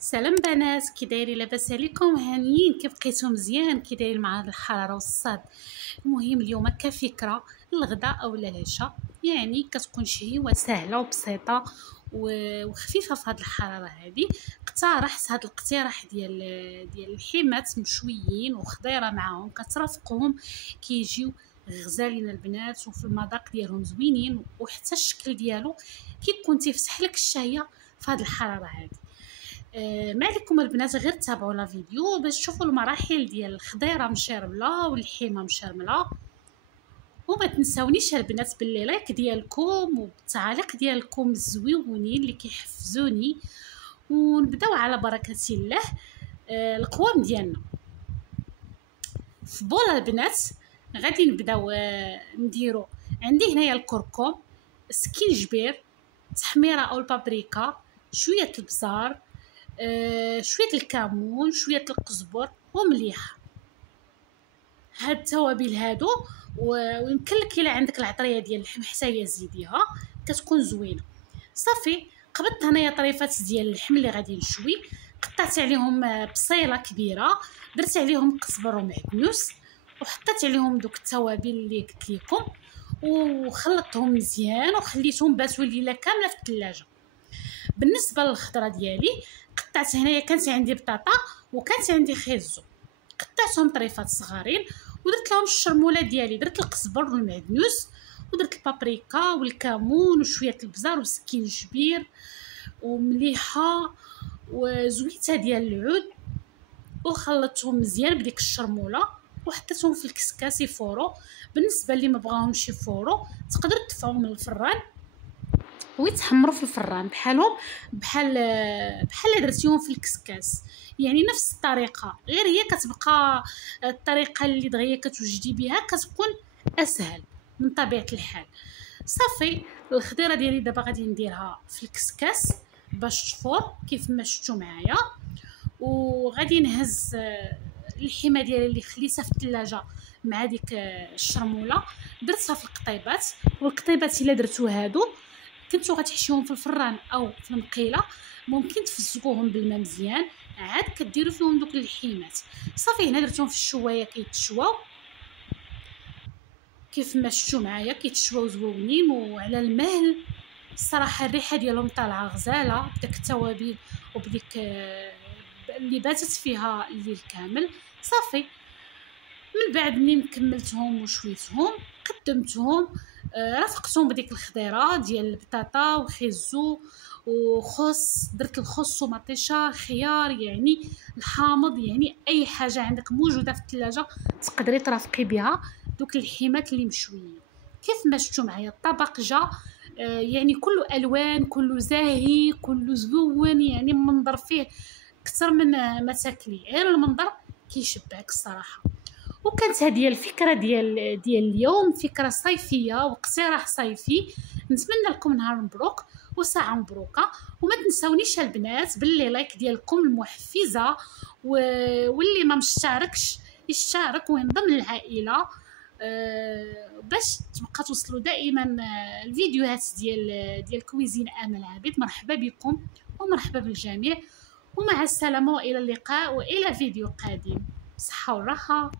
سلام بنات، كي دايرين؟ لاباس عليكم؟ هانيين؟ كي بقيتو مزيان؟ كي دايرين مع هاد الحراره والصهد؟ المهم اليوم كفكره الغداء او العشاء، يعني كتكون شهيوه سهله وبسيطه وخفيفه في هاد الحراره هادي. اقترحت هاد الاقتراح ديال الحمات مشويين وخضيره معاهم كترافقهم، كيجيو غزالين البنات، وفي المذاق ديالهم زوينين، وحتى الشكل ديالو كيكون تيفتح لك الشهيه في هاد الحراره هادي. ما عليكم البنات غير تابعوا لا فيديو باش تشوفوا المراحل ديال الخضيره مشرمله والحيمه مشرمله. وما تنساونيش البنات باللي لايك ديالكم والتعاليق ديالكم الزويونين اللي كيحفزوني. ونبداو على بركه الله. القوام ديالنا في بوله البنات، غادي نبداو نديرو. عندي هنايا الكركم، سكينجبير، تحميره او البابريكا، شويه البزار، شويه الكمون، شويه القزبر ومليحه. هاد التوابل هادو ويمكن لك الا عندك العطريه ديال اللحم حتى هي زيديها، كتكون زوينه. صافي قبضت هنايا طريفات ديال اللحم اللي غادي نشوي، قطعت عليهم بصيله كبيره، درت عليهم قزبر ومعدنوس، وحطيت عليهم دوك التوابل اللي قلت لكم، وخلطتهم مزيان وخليتهم باتوا ليله كامله في الثلاجه. بالنسبه للخضره ديالي، قطعت هنايا كانت عندي بطاطا وكانت عندي خيزو، قطعتهم طريفات صغارين ودرت لهم الشرموله ديالي، درت القزبر والمعدنوس ودرت البابريكا والكمون وشويه البزار وسكينجبير ومليحه وزويته ديال العود، وخلطتهم مزيان بديك الشرموله وحطيتهم في الكسكاس يفورو. بالنسبه اللي ما بغاهمش يفورو تقدروا تدفعوهم من الفران ويتحمروا في الفران بحال درتيهم في الكسكاس، يعني نفس الطريقه، غير هي كتبقى الطريقه اللي دغيا كتوجدي بها كتكون اسهل من طبيعه الحال. صافي الخضيره ديالي دابا غادي نديرها في الكسكاس باش تفور كيف ما شفتوا معايا، وغادي نهز الحمى ديالي اللي خليتها في الثلاجه مع ديك الشرموله، درتها في القطيبات. والقطيبات الا درتو هادو كنتو غتحشيوهم في الفران او في المقيله، ممكن تفزقوهم بالماء مزيان، عاد كديروا فيهم دوك الحيمات. صافي هنا درتهم في الشوايه كيتشواو كيف ما شفتوا معايا، كيتشواو زوينين وعلى المهل. الصراحه الريحه ديالهم طالعه غزاله بداك التوابل وبديك اللي باتت فيها الليل كامل. صافي من بعد منين كملتهم وشويتهم قدمتهم، رافقتهم بديك الخضيره ديال البطاطا وخيزو وخص، درت الخص ومطيشه خيار، يعني الحامض، يعني اي حاجه عندك موجوده في الثلاجه تقدري ترافقي بها دوك الحيمات اللي مشويين. كيف ما شفتوا معايا الطبق جا يعني كله الوان، كله زاهي، كله زوين، يعني المنظر فيه اكثر من ما تاكلي، غير المنظر كيشبعك الصراحه. وكانت هذه الفكره ديال اليوم، فكره صيفيه واقتراح صيفي. نتمنى لكم نهار مبروك وساعه مبروكه، وما تنساونيش البنات باللي لايك ديالكم المحفزه، واللي ما مشتركش يشترك وينضم للعائله باش تبقى توصلوا دائما الفيديوهات ديال كويزين امل عابد. مرحبا بكم ومرحبا بالجميع، ومع السلامه والى اللقاء والى فيديو قادم. صحه وراحه.